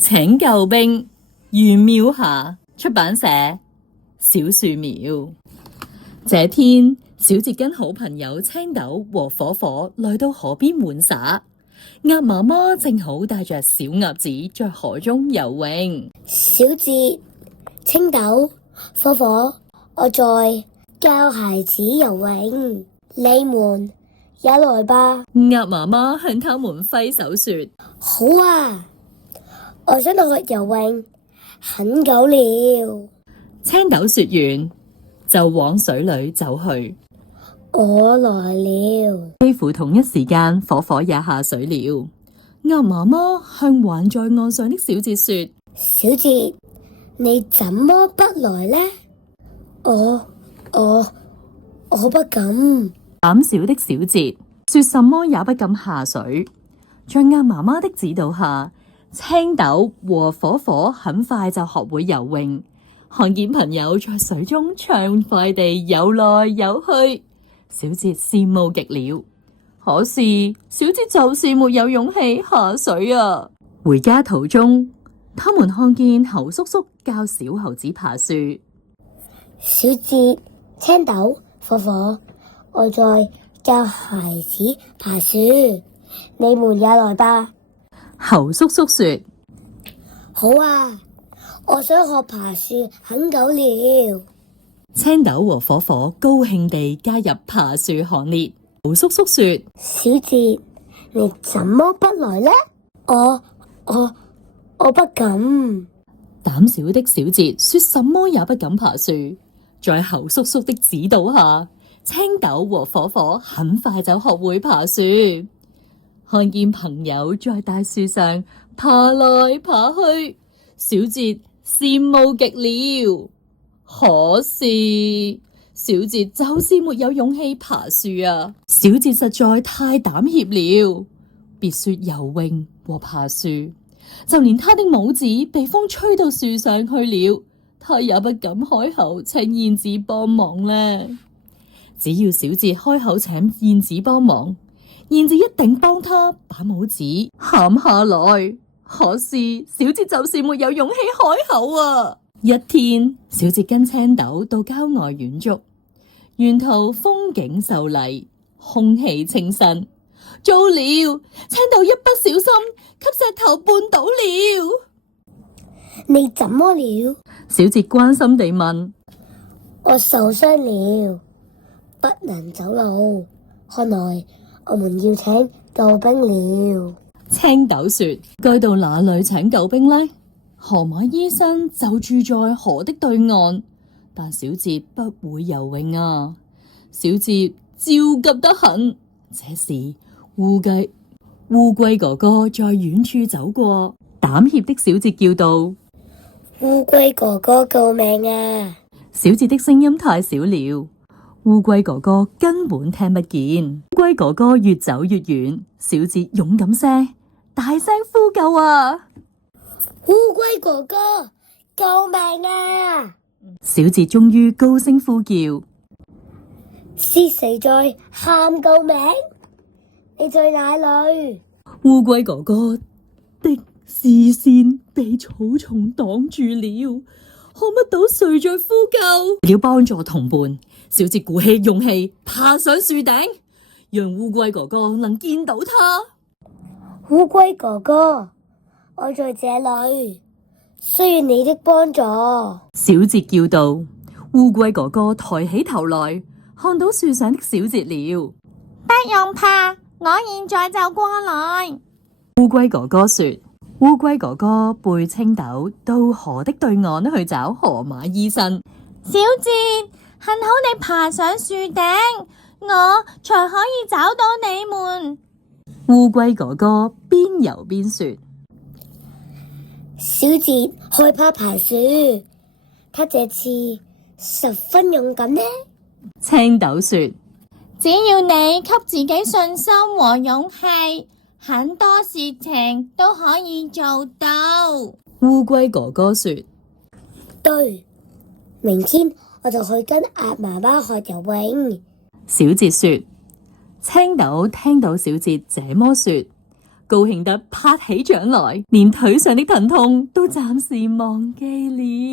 請救兵，袁妙霞，出版社，小樹苗。這天，小節跟好朋友青豆和火火來到河邊玩耍，鴨媽媽正好帶着小鴨子在河中游泳。小節、青豆、火火，我在教孩子游泳，你們也來吧。鴨媽媽向他們揮手說：好啊，我想學游泳很久了。青豆說完就往水裏走去。我來了。幾乎同一時間，火火也下水了。鴨媽媽向還在岸上的小節說：小節，你怎麼不來呢？我不敢。膽小的小節說什麼也不敢下水。在鴨媽媽的指導下，青豆和火火很快就學會游泳，看見朋友在水中暢快地游來游去，小節羨慕極了。可是小節就是沒有勇氣下水啊！回家途中，他們看見猴叔叔教小猴子爬樹。小節、青豆、火火，我在教孩子爬樹，你們也來吧。猴叔叔說：好啊，我想學爬樹很久了。青豆和火火高興地加入爬樹行列。猴叔叔說：小節，你怎麼不來呢？我不敢。膽小的小節說什麼也不敢爬樹。在猴叔叔的指導下，青豆和火火很快就學會爬樹。看見朋友在大樹上爬來爬去，小節羨慕極了。可是小節就是沒有勇氣爬樹啊！小節實在太膽怯了，別說游泳和爬樹，就連他的帽子被風吹到樹上去了，他也不敢開口請燕子幫忙呢。只要小節開口請燕子幫忙，燕子一定幫他把帽子砍下來。可是小節就是沒有勇氣開口啊！一天，小節跟青豆到郊外遠足，沿途風景秀麗，空氣清新。糟了，青豆一不小心給石頭絆倒了。你怎麼了？小節關心地問。我受傷了，不能走路，看來我們要請救兵了。青豆說：該到哪裏請救兵呢？河馬醫生就住在河的對岸，但小節不會游泳啊。小節焦急得很。這時烏龜哥哥在遠處走過，膽怯的小節叫道：烏龜哥哥救命啊！小節的聲音太小了，烏龜哥哥根本聽不見。烏龜哥哥越走越遠，小節勇敢些，大聲呼救啊！烏龜哥哥救命啊！小節終於高聲呼叫。是誰在喊救命？你在哪裏？烏龜哥哥的視線被草叢擋住了，看不到誰在呼救。為了幫助同伴，小節鼓起勇氣爬上樹頂，讓烏龜哥哥能見到他。烏龜哥哥，我在這裏，需要你的幫助。小節叫道。烏龜哥哥抬起頭來，看到樹上的小節了。不用怕，我現在就過來。烏龜哥哥說。烏龜哥哥背青豆到河的對岸去找河馬醫生。小節，幸好你爬上樹頂，我才可以找到你們。烏龜哥哥邊游邊說。小節害怕爬樹，他這次十分勇敢呢。青豆說。只要你給自己信心和勇氣，很多事情都可以做到。烏龜哥哥說。對，明天我就去跟鴨媽媽學游泳。小節說。青豆聽到小節這麼說，高興得拍起掌來，連腿上的疼痛都暫時忘記了。